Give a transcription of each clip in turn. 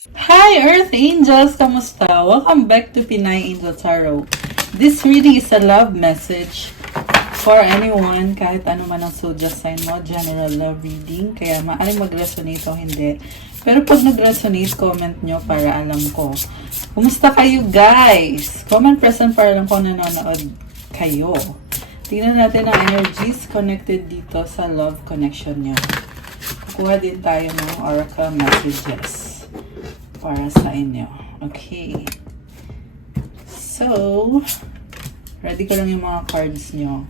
Hi Earth Angels! Kamusta? Welcome back to Pinay Angel Tarot. This reading is a love message for anyone, kahit ano man ang zodiac sign mo, general love reading, kaya maaaring mag-resonate o hindi. Pero pag nag-resonate, comment nyo para alam ko. Kumusta kayo guys? Comment present para alam ko nanonood kayo. Tingnan natin ang energies connected dito sa love connection nyo. Kukuha din tayo ng oracle messages para sa inyo. Okay. So, ready ko lang yung mga cards nyo.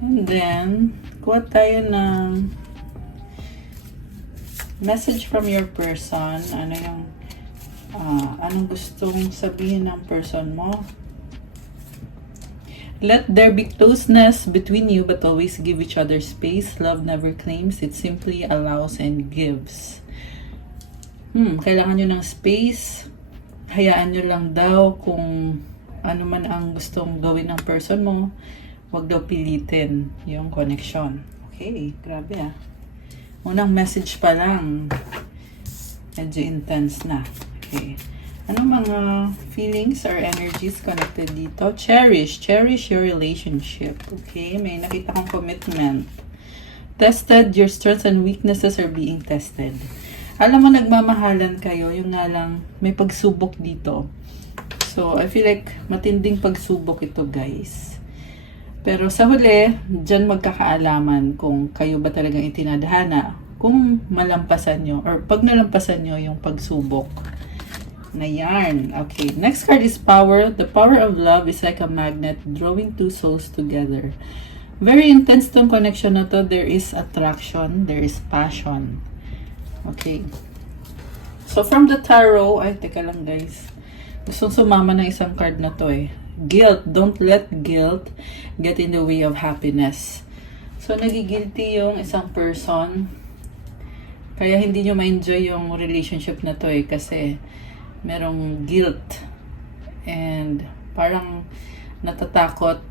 And then, kuha tayo ng message from your person. Ano yung anong gustong sabihin ng person mo? Let there be closeness between you but always give each other space. Love never claims, it simply allows and gives. Kailangan nyo ng space. Hayaan nyo lang daw kung ano man ang gustong gawin ng person mo. Huwag daw pilitin yung connection. Okay, grabe ah. Unang message pa lang, medyo intense na. Okay. Anong mga feelings or energies connected dito? Cherish your relationship. Okay, may nakita kong commitment. Tested, your strengths and weaknesses are being tested. Alam mo, nagmamahalan kayo, yung nga lang, may pagsubok dito. So, I feel like matinding pagsubok ito, guys. Pero sa huli, dyan magkakaalaman kung kayo ba talagang itinadhana, kung malampasan nyo, or pag nalampasan nyo yung pagsubok na yarn. Okay, next card is power. The power of love is like a magnet drawing two souls together. Very intense tong connection na to. There is attraction, there is passion. Okay. So from the tarot, ay teka lang guys. Gustong sumama ng isang card na to eh. Guilt. Don't let guilt get in the way of happiness. So nagigilty yung isang person. Kaya hindi nyo ma-enjoy yung relationship na to eh. Kasi merong guilt and parang natatakot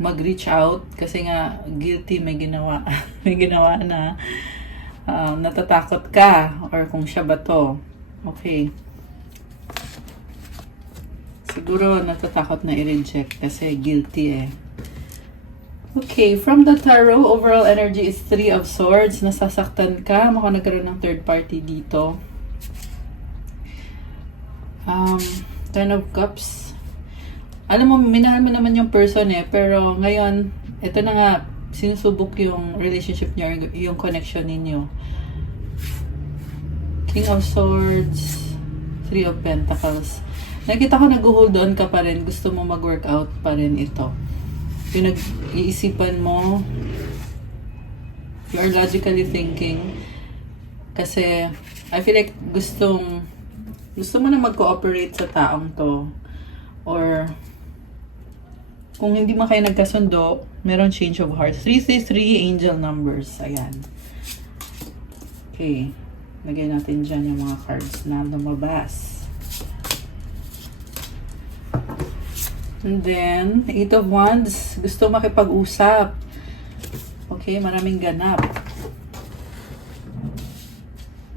mag-reach out kasi nga guilty, may ginawa may ginawa na natatakot ka or kung siya ba to. Okay, siguro natatakot na i-reject kasi guilty eh. Okay, from the tarot, overall energy is 3 of Swords. Nasasaktan ka, mukhang nagkaroon ng third party dito. Ten of Cups. Alam mo, minahal mo naman yung person eh. Pero ngayon, ito na nga, sinusubok yung relationship niyo, yung connection ninyo. King of Swords, 3 of Pentacles. Nakita ko nag-hold on ka pa rin. Gusto mo mag-workout pa rin ito. Pinag-iisipan mo, you're logically thinking. Kasi, I feel like gusto mo na mag-cooperate sa taong to. Or, kung hindi man kayo nagkasundo, meron change of heart. 333, angel numbers. Ayan. Okay. Lagyan natin dyan yung mga cards na lumabas. And then, 8 of Wands. Gusto makipag-usap. Okay, maraming ganap.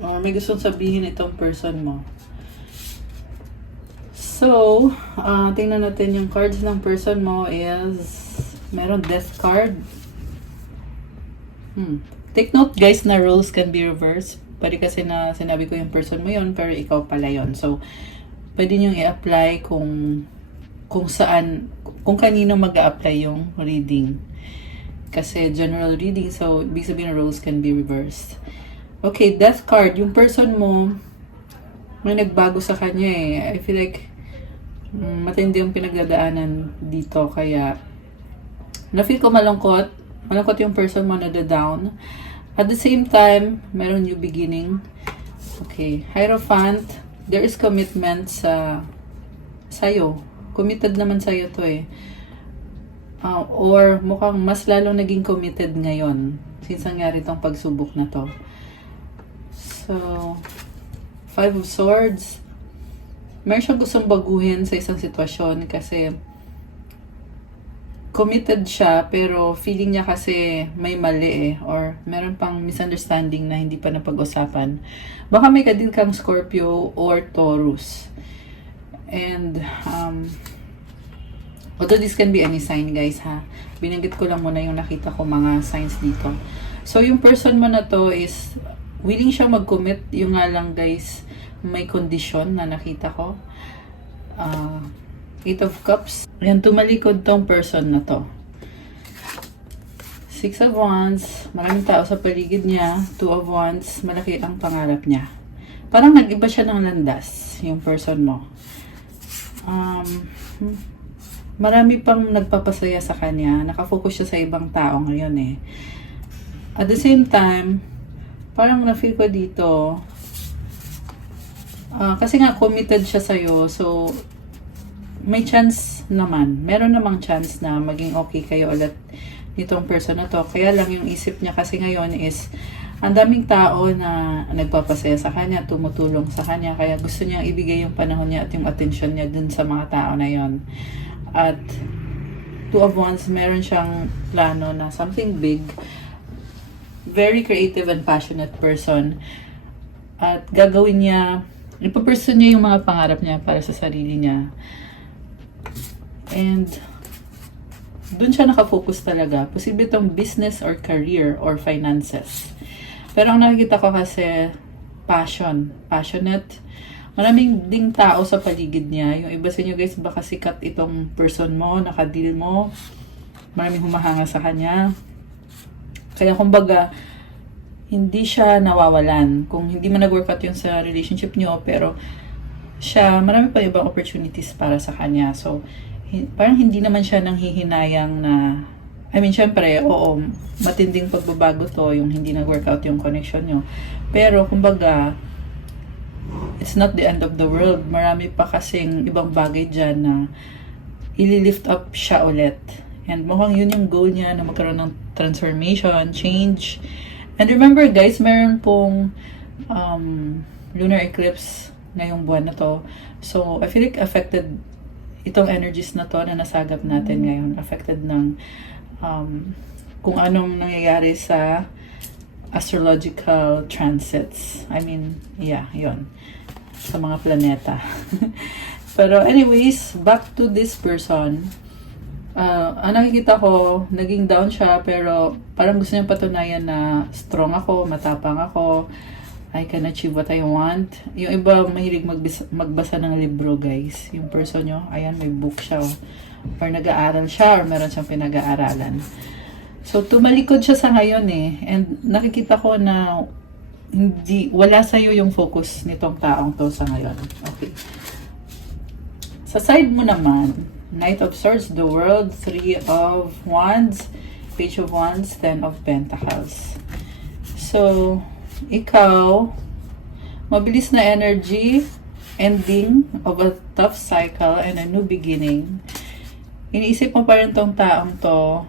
Or may gustong sabihin itong person mo. So, tingnan natin yung cards ng person mo is meron death card. Take note guys na roles can be reversed. Pwede kasi na sinabi ko yung person mo yun pero ikaw pala yun. So, pwede nyo i-apply kung saan, kung kanino mag-a-apply yung reading. Kasi general reading, so ibig sabihin roles can be reversed. Okay, death card. Yung person mo, may nagbago sa kanya eh. I feel like matindi yung pinagdadaanan dito, kaya na-feel ko malungkot yung person mo na down. At the same time, meron new beginning. Okay, Hierophant, there is commitment sa'yo. Committed naman sa'yo to eh. Or mukhang mas lalong naging committed ngayon since nangyari tong pagsubok na to. So, 5 of Swords. meron siyang gustong baguhin sa isang sitwasyon kasi committed siya pero feeling niya kasi may mali or meron pang misunderstanding na hindi pa napag-usapan. Baka may kadil kang Scorpio or Taurus. And although this can be any sign guys ha, binanggit ko lang muna yung nakita ko mga signs dito. So yung person mo na to is willing siya mag-commit, yung nga lang guys may condition na nakita ko. Eight of Cups. Ayan, tumalikod tong person na to. Six of Wands. Maraming tao sa paligid niya. Two of Wands. Malaki ang pangarap niya. Parang nag-iba siya ng landas, yung person mo. Marami pang nagpapasaya sa kanya. Nakafocus siya sa ibang tao ngayon eh. At the same time, parang na-feel ko dito, kasi nga committed siya sa'yo, so may chance naman, meron namang chance na maging okay kayo ulit nitong person na to. Kaya lang yung isip niya kasi ngayon is ang daming tao na nagpapasaya sa kanya, tumutulong sa kanya, kaya gusto niyang ibigay yung panahon niya at yung attention niya dun sa mga tao na yon. At Two of Wands, meron siyang plano na something big, very creative and passionate person, at gagawin niya, ipapursue niya yung mga pangarap niya para sa sarili niya. And dun siya nakafocus talaga. Posible itong business or career or finances. Pero ang nakikita ko kasi passionate. Maraming ding tao sa paligid niya. Yung iba sa inyo guys, baka sikat itong person mo, nakadeal mo. Maraming humahanga sa kanya. Kaya kumbaga, hindi siya nawawalan. Kung hindi man nag-workout yun sa relationship niyo, pero siya, marami pa ibang opportunities para sa kanya. So, parang hindi naman siya nanghihinayang na, I mean, syempre, oo, matinding pagbabago to, yung hindi nag-workout yung connection nyo. Pero, kumbaga, it's not the end of the world. Marami pa kasing ibang bagay dyan na ili-lift up siya ulit. And mukhang yun yung goal niya, na magkaroon ng transformation, change. And remember guys, meron pong lunar eclipse ngayong buwan na to. So, I feel like affected itong energies na to na nasagap natin ngayon, affected ng kung anong nangyayari sa astrological transits. I mean, yeah, yon sa mga planeta. Pero anyways, back to this person. Ang nakikita ko, naging down siya, pero parang gusto niyang patunayan na strong ako, matapang ako, I can achieve what I want. Yung iba mahilig magbasa ng libro guys. Yung person nyo, ayan, may book siya. Or nag-aaral siya, or meron siyang pinag-aaralan. So, tumalikod siya sa ngayon eh. And nakikita ko na wala sa'yo yung focus nitong taong to sa ngayon. Okay. Sa side mo naman, Knight of Swords, the World, Three of Wands, Page of Wands, Ten of Pentacles. So, ikaw, mabilis na energy, ending of a tough cycle and a new beginning. Iniisip mo pa rin tong taong to,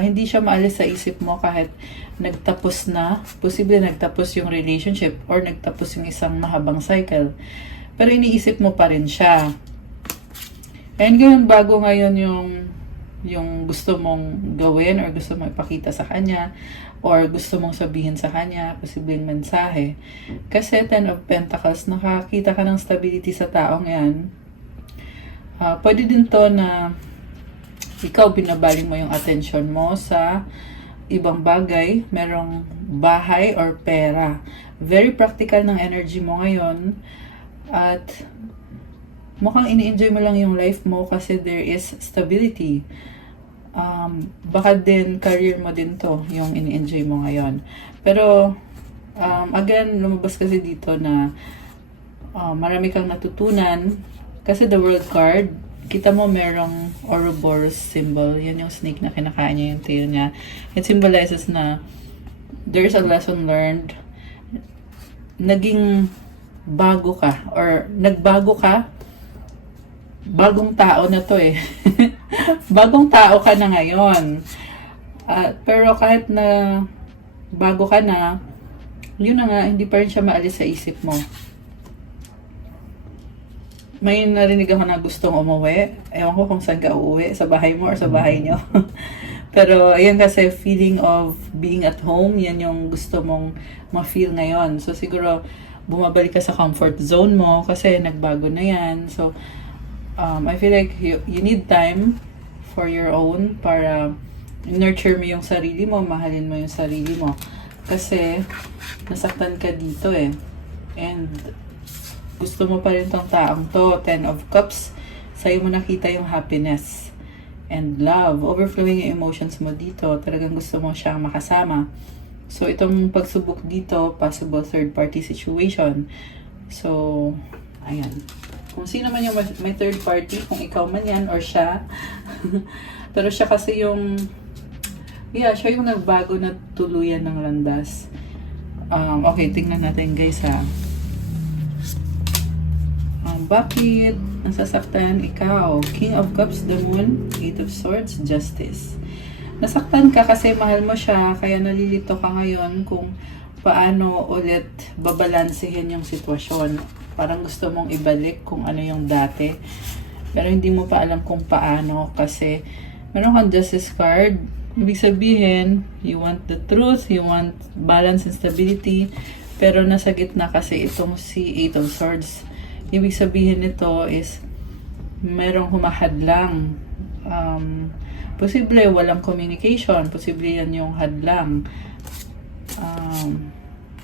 hindi siya maalis sa isip mo kahit nagtapos na, posible nagtapos yung relationship or nagtapos yung isang mahabang cycle. Pero iniisip mo pa rin siya. And ngayon, bago ngayon yung gusto mong gawin or gusto mong ipakita sa kanya or gusto mong sabihin sa kanya, posibleng mensahe. Kasi Ten of Pentacles, nakakita ka ng stability sa taong yan. Pwede din to na ikaw binabaling mo yung attention mo sa ibang bagay, merong bahay or pera. Very practical ng energy mo ngayon at mukhang ini-enjoy mo lang yung life mo kasi there is stability. Baka din career mo din to, yung ini-enjoy mo ngayon. Pero, again, lumabas kasi dito na marami kang natutunan kasi the World card, kita mo merong Ouroboros symbol. Yan yung snake na kinakain niya, yung tail niya. It symbolizes na there's a lesson learned. Naging bago ka or nagbago ka. Bagong tao na to eh. Bagong tao ka na ngayon. Pero kahit na bago ka na, yun na nga, hindi pa rin siya maalis sa isip mo. may narinig ako na gustong umuwi. Ewan ko kung saan ka uuwi, sa bahay mo or sa bahay nyo. Pero, ayun kasi, feeling of being at home, yan yung gusto mong ma-feel ngayon. So, siguro, bumabalik ka sa comfort zone mo kasi nagbago na yan. So, I feel like you need time for your own para nurture mo yung sarili mo, mahalin mo yung sarili mo. Kasi, nasaktan ka dito eh. And, gusto mo pa rin tong taong to, 10 of Cups, sa'yo mo nakita yung happiness and love, overflowing yung emotions mo dito, talagang gusto mo siyang makasama. So, itong pagsubok dito, possible third party situation. So, ayan. Kung sino man yung may third party, kung ikaw man yan or siya, pero siya kasi yung, siya yung nagbago na tuluyan ng landas. Okay, tingnan natin guys ha. Bakit nasasaktan ikaw? King of Cups, the Moon, 8 of Swords, Justice. Nasaktan ka kasi mahal mo siya, kaya nalilito ka ngayon kung paano ulit babalansehin yung sitwasyon. Parang gusto mong ibalik kung ano yung dati, pero hindi mo pa alam kung paano kasi meron kang Justice card. Ibig sabihin, you want the truth, you want balance and stability, pero nasa gitna kasi itong si 8 of Swords. Ibig sabihin nito is merong humahadlang. Posible walang communication. Posible yan yung hadlang.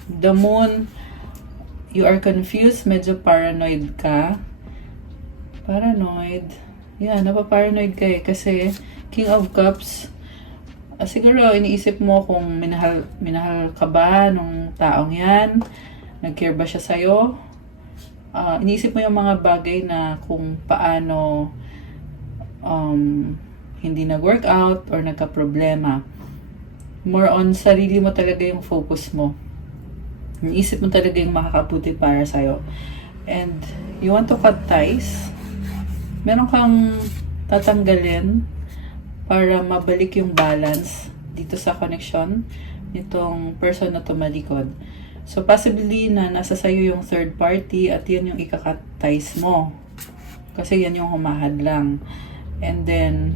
The Moon, you are confused. Medyo paranoid ka. Paranoid. Yeah, napaparanoid ka eh. Kasi King of Cups, siguro iniisip mo kung minahal ka ba nung taong yan. Nag-care ba siya sa'yo? Iniisip mo yung mga bagay na kung paano hindi nag-workout or nagka-problema. More on sarili mo talaga yung focus mo. Iniisip mo talaga yung makakabuti para sa'yo. And you want to cut ties. Meron kang tatanggalin para mabalik yung balance dito sa connection nitong person na tumalikod. So, possibly na nasa sayo yung third party at yan yung ikakat-ties mo. Kasi yan yung humahadlang. And then,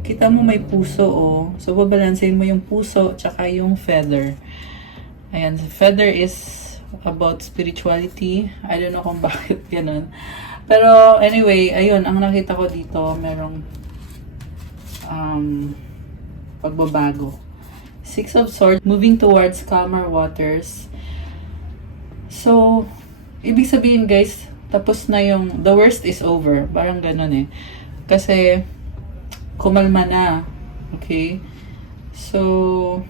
kita mo may puso oh. So, babalansin mo yung puso tsaka yung feather. Ayan, the feather is about spirituality. I don't know kung bakit ganun. Pero, anyway, ayun, ang nakita ko dito, merong pagbabago. 6 of Swords, moving towards calmer waters. So, ibig sabihin guys, tapos na yung, the worst is over. Parang ganun eh. Kasi, kumalma na. Okay? So,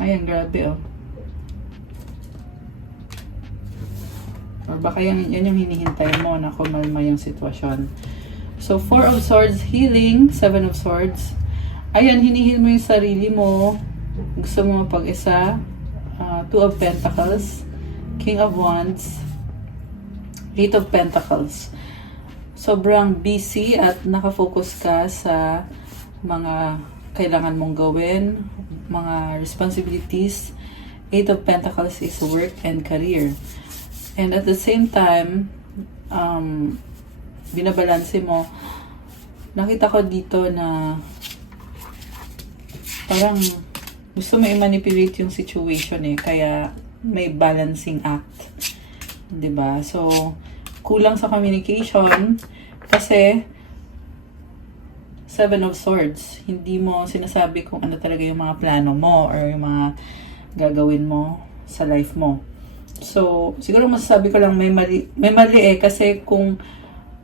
ayan, grabe oh. Or baka yan yung hinihintay mo na kumalma yung sitwasyon. So, 4 of Swords, healing. 7 of Swords. Ayan, hinihil mo yung sarili mo. Gusto mo mapag-isa. 2 of Pentacles, King of Wands, 8 of Pentacles. Sobrang busy at nakafocus ka sa mga kailangan mong gawin, mga responsibilities. 8 of Pentacles is work and career. And at the same time, binabalanse mo. Nakita ko dito na parang gusto mo i-manipulate yung situation eh, kaya may balancing act. 'Di ba? So, kulang sa communication kasi 7 of Swords. Hindi mo sinasabi kung ano talaga yung mga plano mo or yung mga gagawin mo sa life mo. So, siguro masasabi ko lang may mali eh kasi kung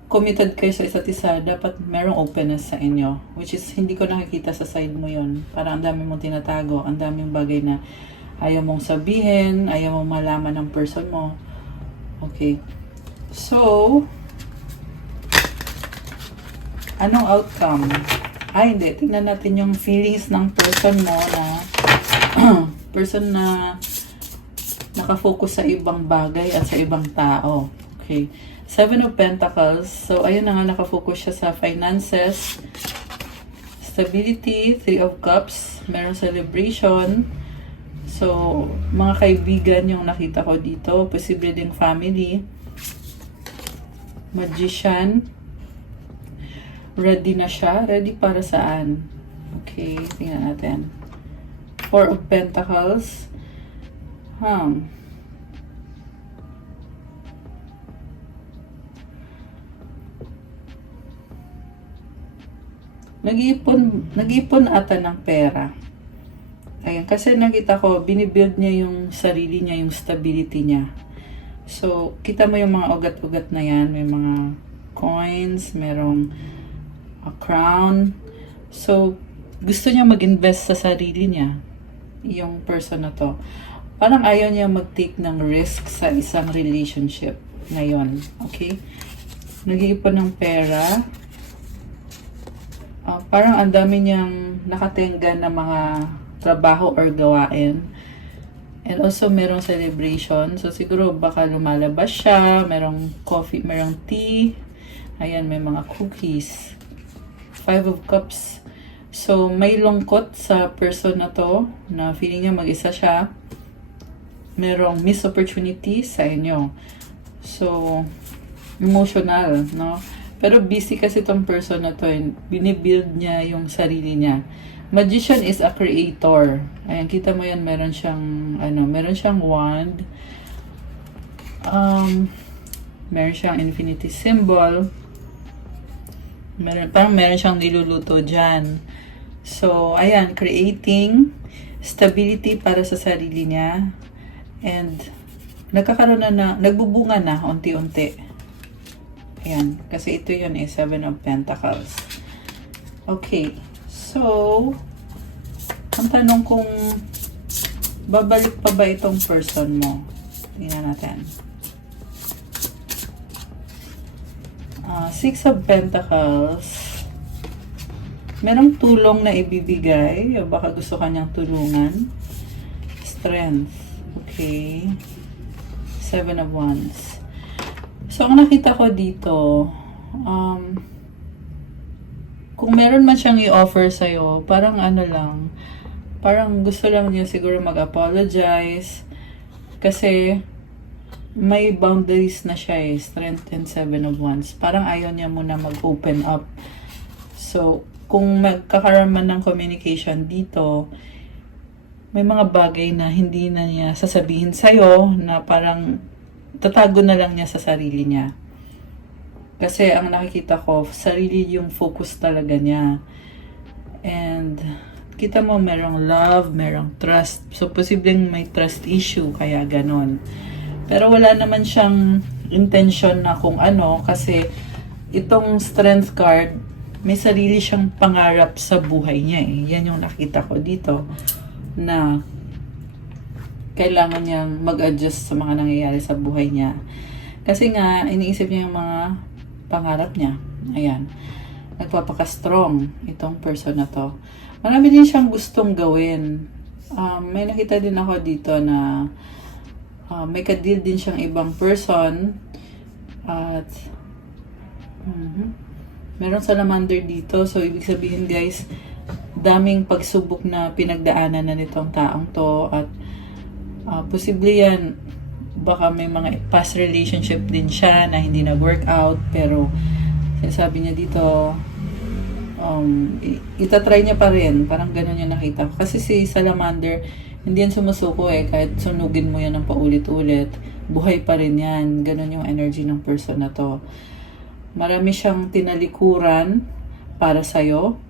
committed kayo sa isa't isa, dapat merong openness sa inyo. Which is, hindi ko nakikita sa side mo yon. Parang ang dami mong tinatago, ang daming bagay na ayaw mong sabihin, ayaw mong malaman ng person mo. Okay. So, anong outcome? Hindi. Tingnan natin yung feelings ng person mo na person na nakafocus sa ibang bagay at sa ibang tao. Okay. 7 of Pentacles. So, ayun na nga, nakafocus siya sa finances, stability, 3 of Cups, meron celebration. So, mga kaibigan yung nakita ko dito, posible ding family. Magician. Ready na siya. Ready para saan? Okay, tingnan natin. Four of Pentacles. Nag-iipon ata ng pera. Ayan, kasi nakita ko, binibuild niya yung sarili niya, yung stability niya. So, kita mo yung mga ugat-ugat na yan. May mga coins, merong crown. So, gusto niya mag-invest sa sarili niya, yung person na to. Parang ayaw niya mag-take ng risk sa isang relationship ngayon. Okay? Nag-iipon ng pera. Parang ang dami niyang nakatenga na mga trabaho or gawain. And also, merong celebration. So, siguro baka lumalabas siya. Merong coffee, merong tea. Ayan, may mga cookies. Five of Cups. So, may lungkot sa person na to, na feeling niya mag-isa siya. Merong missed opportunity sa inyo. So, emotional, no? Pero busy kasi tong person na to, binibuild niya yung sarili niya. Magician is a creator. Ayan, kita mo yan, meron siyang wand. Meron siyang infinity symbol. Parang meron siyang niluluto dyan. So, ayan, creating stability para sa sarili niya. And, nagbubunga na, unti-unti. Ayan, kasi ito yun Seven of Pentacles. Okay. So, ang tanong kung babalik pa ba itong person mo? Tingnan natin. Six of Pentacles. Merong tulong na ibibigay. O baka gusto kanyang tulungan. Strength. Okay. Seven of Wands. So, ang nakita ko dito, kung meron man siyang i-offer sa'yo, parang parang gusto lang niya siguro mag-apologize kasi may boundaries na siya Strength and Seven of Wands. Parang ayaw niya muna mag-open up. So, kung magkakaroon man ng communication dito, may mga bagay na hindi na niya sasabihin sa'yo na parang tatago na lang niya sa sarili niya. Kasi ang nakikita ko, sarili yung focus talaga niya. And kita mo merong love, merong trust. So, posibleng may trust issue, kaya ganon. Pero wala naman siyang intention na kung ano, kasi itong Strength card, may sarili siyang pangarap sa buhay niya Yan yung nakita ko dito, na kailangan niyang mag-adjust sa mga nangyayari sa buhay niya. Kasi nga, iniisip niya yung mga pangarap niya. Ayan. Nagpapaka-strong itong person na to. Marami din siyang gustong gawin. May nakita din ako dito na may ka-deal din siyang ibang person. At meron salamander dito. So, ibig sabihin guys, daming pagsubok na pinagdaanan na nitong taong to. At posible yan, baka may mga past relationship din siya na hindi nag-work out, pero sabi niya dito, itatry niya pa rin. Parang ganun yung nakita ko. Kasi si Salamander, hindi yan sumusuko kahit sunugin mo yan ng paulit-ulit, buhay pa rin yan. Ganun yung energy ng person na to. Marami siyang tinalikuran para sa'yo,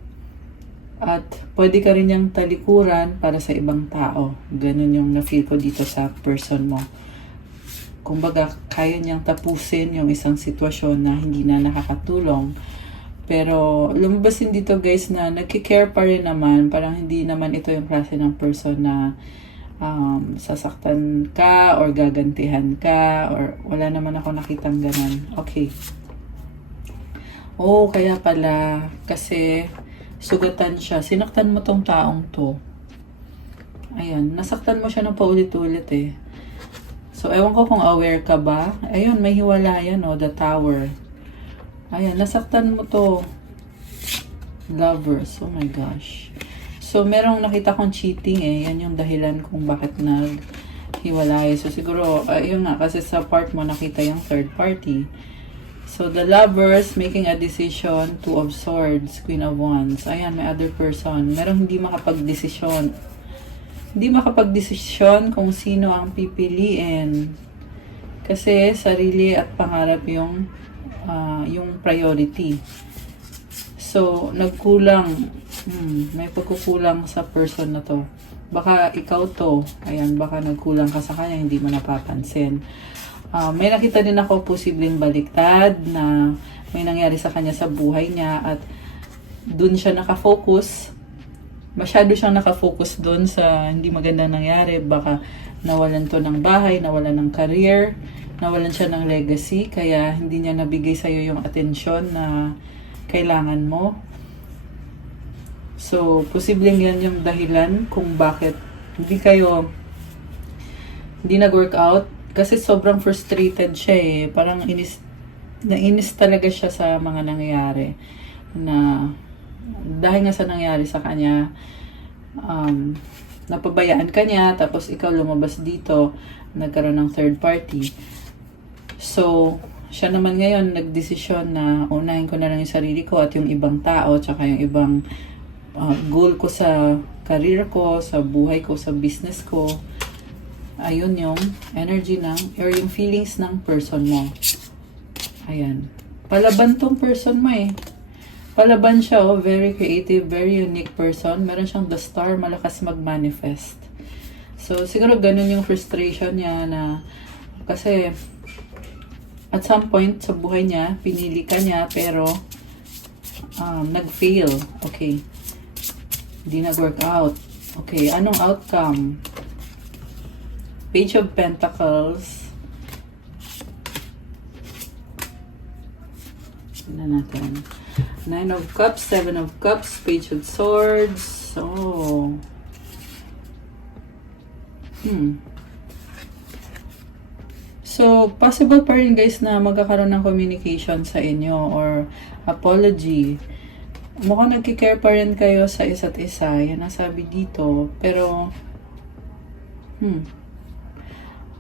at pwede ka rin niyang talikuran para sa ibang tao. Ganun yung na-feel ko dito sa person mo. Kumbaga, kaya niyang tapusin yung isang sitwasyon na hindi na nakakatulong. Pero, lumabas din dito guys na nagkikare pa rin naman. Parang hindi naman ito yung klase ng person na sasaktan ka or gagantihan ka, or wala naman ako nakitang ganun. Okay. Oh, kaya pala. Kasi, sugatan siya. Sinaktan mo tong taong to. Ayan. Nasaktan mo siya ng paulit-ulit So, ewan ko kung aware ka ba. Ayun, may hiwalayan The Tower. Ayan, nasaktan mo to. Lovers. Oh my gosh. So, merong nakita kong cheating Yan yung dahilan kung bakit naghiwalay. So, siguro, yun nga, kasi sa part mo nakita yung third party. So, the lovers making a decision, Two of Swords, Queen of Wands. Ayan, may other person. Merong hindi makapag-desisyon. Hindi makapag-desisyon kung sino ang pipiliin. Kasi sarili at pangarap yung priority. So, nagkulang. May pagkukulang sa person na to. Baka ikaw to. Ayan, baka nagkulang ka sa kanya, hindi mo napapansin. May nakita din ako posibleng baliktad na may nangyari sa kanya sa buhay niya at dun siya nakafocus. Masyado siyang nakafocus dun sa hindi magandang nangyari. Baka nawalan to ng bahay, nawalan ng career, nawalan siya ng legacy, kaya hindi niya nabigay sa'yo yung atensyon na kailangan mo. So, posibleng yan yung dahilan kung bakit hindi nag-work out. Kasi sobrang frustrated siya eh. Parang nainis talaga siya sa mga nangyayari. Na dahil nga sa nangyari sa kanya, napabayaan ka niya, tapos ikaw lumabas dito, nagkaroon ng third party. So, siya naman ngayon nagdesisyon na unahin ko na lang yung sarili ko at yung ibang tao, tsaka yung ibang goal ko sa career ko, sa buhay ko, sa business ko. Ayun yung energy or yung feelings ng person mo. Ayan. Palaban tong person mo eh. Palaban siya, oh. Very creative, very unique person. Meron siyang the star, malakas mag-manifest. So, siguro ganun yung frustration niya na kasi at some point sa buhay niya, pinili ka niya pero nag-fail. Okay. Hindi nag-work out. Okay, anong outcome? Page of Pentacles. Tignan natin. Nine of Cups, Seven of Cups, Page of Swords. So, So, possible pa rin guys na magkakaroon ng communication sa inyo or apology. Mukhang nagkikare pa rin kayo sa isa't isa. Yan ang sabi dito. Pero,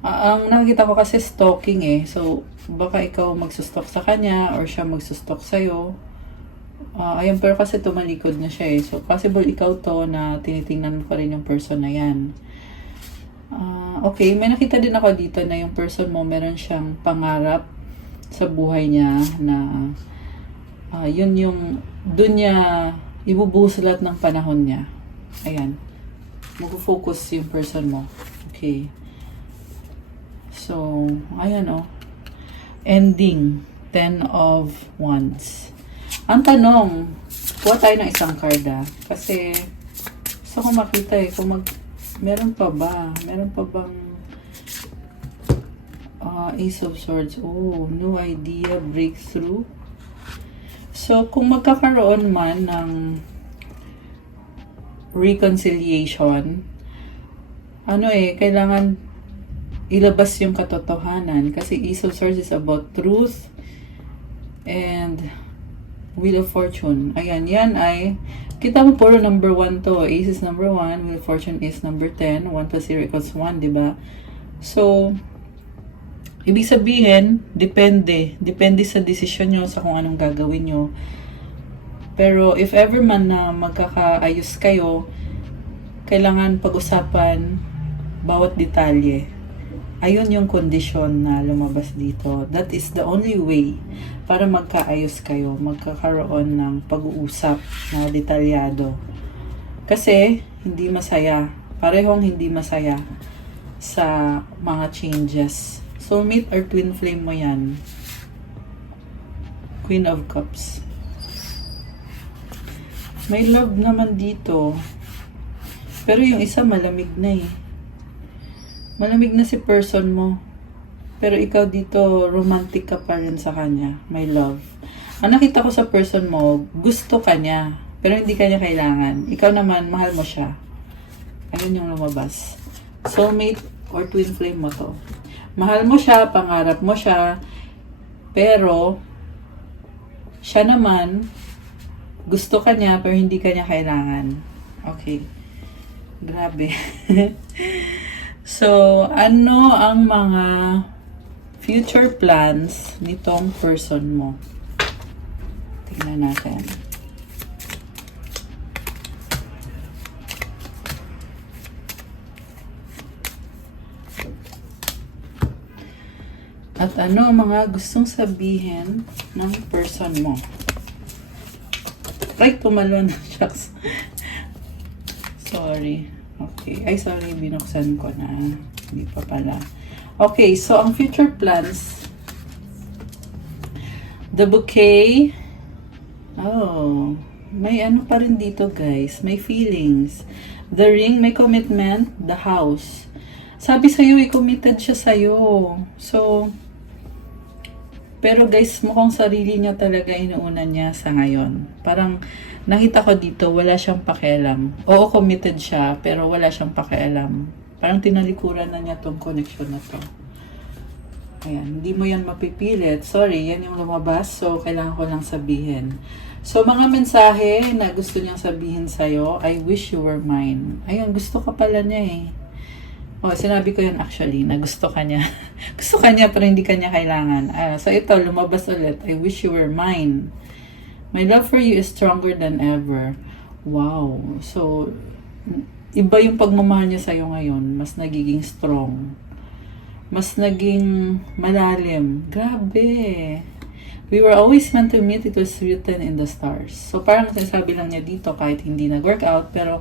ang nakikita ko kasi stalking eh. So, baka ikaw magsustalk sa kanya or siya magsustalk sa'yo. Ayun, pero kasi tumalikod na siya eh. So, possible ikaw to na tinitingnan ko rin yung person na yan. Okay, may nakita din ako dito na yung person mo meron siyang pangarap sa buhay niya na yun yung dun niya ibubuhos lahat ng panahon niya. Ayan. Mag-focus yung person mo. Okay. So, ayan oh. Ending. 10 of Wands. Ang tanong, kuha tayo ng isang card kasi gusto ko makita eh kung meron pa ba? Meron pa bang Ace of Swords? Oh, new idea, breakthrough. So, kung magkakaroon man ng reconciliation, kailangan ilabas yung katotohanan. Kasi Ace of Swords is about truth and Wheel of Fortune. Ayan, yan ay kita mo puro number 1 to. Ace is number 1, Wheel of Fortune is number 10. 1 plus 0 equals 1, diba? So, ibig sabihin, depende. Depende sa desisyon nyo, sa kung anong gagawin nyo. Pero, if ever man na magkakaayos kayo, kailangan pag-usapan bawat detalye. Ayun yung kondisyon na lumabas dito. That is the only way para magkaayos kayo, magkakaroon ng pag-uusap na detalyado. Kasi, hindi masaya. Parehong hindi masaya sa mga changes. Soulmate or twin flame mo yan. Queen of Cups. May love naman dito. Pero yung isa malamig na eh. Malamig na si person mo. Pero ikaw dito, romantic ka pa rin sa kanya. May love. Ang nakita ko sa person mo, gusto ka niya. Pero hindi ka niya kailangan. Ikaw naman, mahal mo siya. Ayun yung lumabas. Soulmate or twin flame mo to. Mahal mo siya, pangarap mo siya. Pero, siya naman, gusto ka niya, pero hindi ka niya kailangan. Okay. Grabe. So, ano ang mga future plans nitong person mo. Tingnan natin. At ano mga gustong sabihin ng person mo. Right, tumalon na, shucks. Sorry. Okay. Ay, sorry, binuksan ko na. Hindi pa pala. Okay, so ang future plans. The bouquet. Oh, may ano pa rin dito, guys. May feelings. The ring, may commitment. The house. Sabi sa'yo, committed siya sa'yo. So, pero guys, mukhang sarili niya talaga inuuna niya sa ngayon. Parang nakita ko dito, wala siyang pakialam. Oo, committed siya, pero wala siyang pakialam. Parang tinalikuran na niya tong connection na to. Ayan, hindi mo yan mapipilit. Sorry, yan yung lumabas. So, kailangan ko lang sabihin. So, mga mensahe na gusto niyang sabihin sa'yo, I wish you were mine. Ayun, gusto ka pala niya eh. Oh, sinabi ko yan actually, na gusto ka niya. Gusto ka niya pero hindi ka niya kailangan. So ito, lumabas ulit. I wish you were mine. My love for you is stronger than ever. Wow. So, iba yung pagmamahal niya sa'yo ngayon. Mas nagiging strong. Mas naging malalim. Grabe. We were always meant to meet. It was written in the stars. So parang sinasabi lang niya dito kahit hindi nag-work out, pero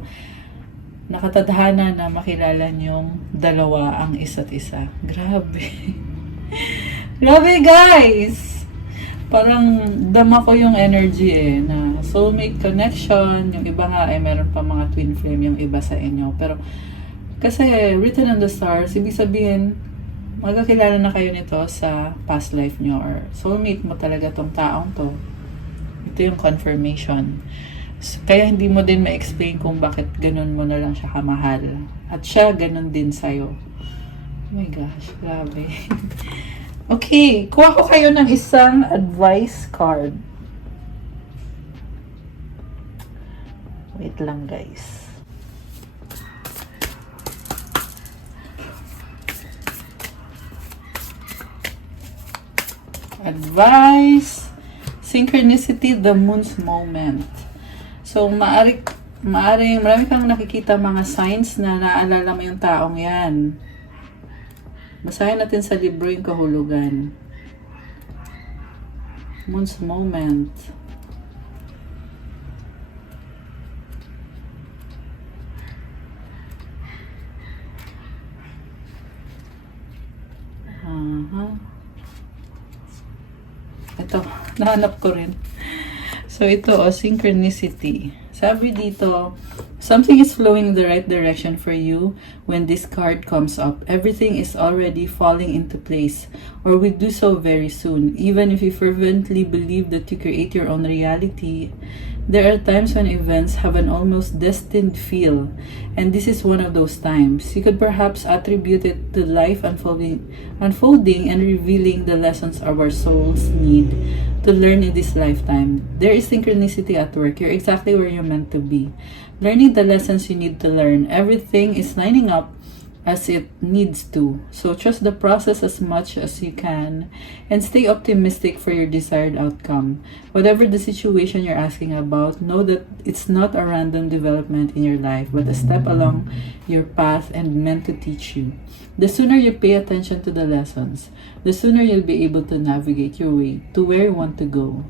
nakatadhana na makilala niyong dalawa ang isa't isa. Grabe. Grabe, guys! Parang dama ko yung energy eh, na soulmate connection. Yung iba nga ay meron pa mga twin flame yung iba sa inyo. Pero kasi written on the stars, ibig sabihin, magkakilala na kayo nito sa past life nyo or soulmate mo talaga tong taong to. Ito yung confirmation. Kaya hindi mo din ma-explain kung bakit ganun mo na lang siya kamahal. At siya ganun din sa'yo. Oh my gosh, grabe. Okay, kuha ko kayo ng isang advice card. Wait lang, guys. Advice. Synchronicity, the moon's moment. So, marami kang nakikita mga signs na naalala mo yung taong yan. Basahin natin sa libro yung kahulugan. Moon's moment. Ito, nahanap ko rin. So, ito, synchronicity. Sabi dito, something is flowing in the right direction for you when this card comes up. Everything is already falling into place, or will do so very soon. Even if you fervently believe that you create your own reality, there are times when events have an almost destined feel, and this is one of those times. You could perhaps attribute it to life unfolding and revealing the lessons our souls need to learn in this lifetime. There is synchronicity at work. You're exactly where you're meant to be. Learning the lessons you need to learn. Everything is lining up as it needs to. So trust the process as much as you can and stay optimistic for your desired outcome. Whatever the situation you're asking about, know that it's not a random development in your life, but a step along your path and meant to teach you. The sooner you pay attention to the lessons, the sooner you'll be able to navigate your way to where you want to go.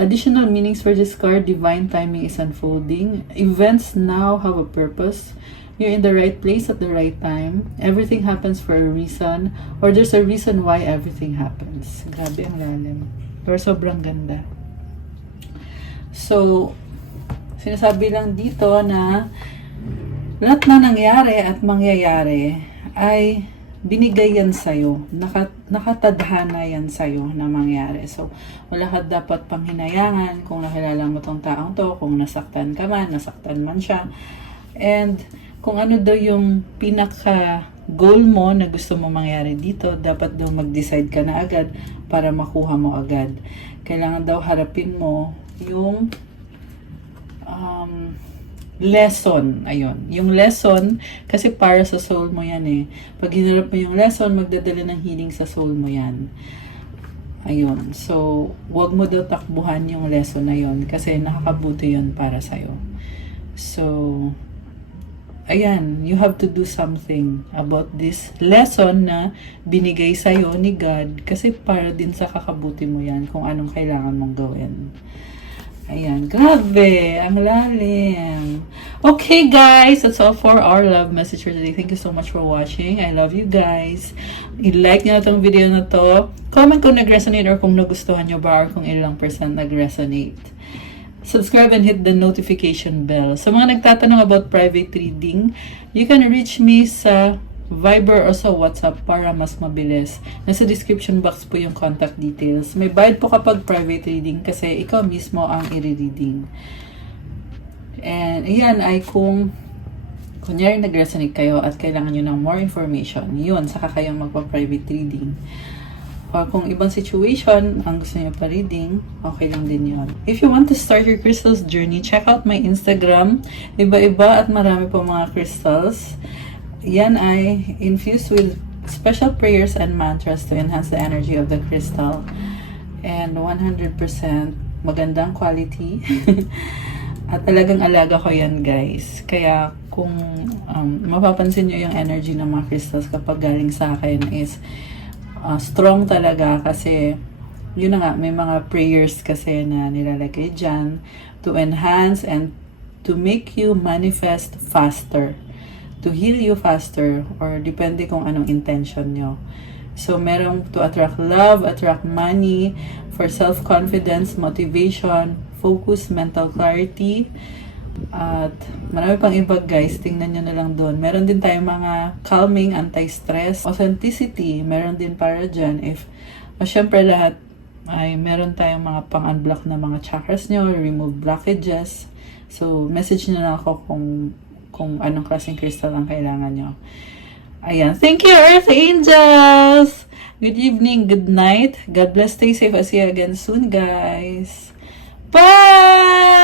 Additional meanings for this card: divine timing is unfolding. Events now have a purpose. You're in the right place at the right time. Everything happens for a reason, or there's a reason why everything happens. Grabe ang lalim. Pero sobrang ganda. So, sinasabi lang dito na lahat na nangyari at mangyayari ay binigay yan sa'yo. Nakatadhana yan sa'yo na mangyari. So, wala ka dapat panghinayangan kung nakilala mo tong taong to, kung nasaktan ka man, nasaktan man siya. And kung ano daw yung pinaka-goal mo na gusto mo mangyari dito, dapat daw mag-decide ka na agad para makuha mo agad. Kailangan daw harapin mo yung lesson. Ayun. Yung lesson, kasi para sa soul mo yan eh. Pag hinarap mo yung lesson, magdadala ng healing sa soul mo yan. Ayun. So, wag mo daw takbuhan yung lesson na yun kasi nakakabuti yun para sa'yo. So, ayan, you have to do something about this lesson na binigay sa'yo ni God kasi para din sa kakabuti mo yan kung anong kailangan mong gawin. Ayan, grabe, ang lalim. Okay guys, that's all for our love message for today. Thank you so much for watching. I love you guys. I-like nyo na itong video na to. Comment kung nag-resonate or kung nagustuhan nyo ba or kung ilang percent nag-resonate. Subscribe and hit the notification bell. Sa mga nagtatanong about private reading, you can reach me sa Viber o sa WhatsApp para mas mabilis. Nasa description box po yung contact details. May bayad po kapag private reading kasi ikaw mismo ang i-reading. And ayan ay kung kunyari nag-resonate kayo at kailangan nyo ng more information, yun, saka kayo magpa-private reading. Or kung ibang situation, ang gusto niyo pa reading, okay lang din yun. If you want to start your crystals journey, check out my Instagram. Iba-iba at marami po mga crystals. Yan ay infused with special prayers and mantras to enhance the energy of the crystal. And 100% magandang quality. At talagang alaga ko yan guys. Kaya kung mapapansin nyo yung energy ng mga crystals kapag galing sa akin is strong talaga kasi yun na nga, may mga prayers kasi na nilalagay dyan to enhance and to make you manifest faster, to heal you faster, or depende kung anong intention nyo. So, merong to attract love, attract money, for self-confidence, motivation, focus, mental clarity, at marami pang iba guys, tingnan nyo na lang doon. Meron din tayong mga calming, anti-stress, authenticity, meron din para dyan. Syempre lahat ay meron tayong mga pang-unblock na mga chakras nyo, remove blockages. So, message nyo na ako kung anong klaseng crystal ang kailangan nyo. Ayan. Thank you, Earth Angels! Good evening, good night. God bless, stay safe. I'll see you again soon, guys. Bye!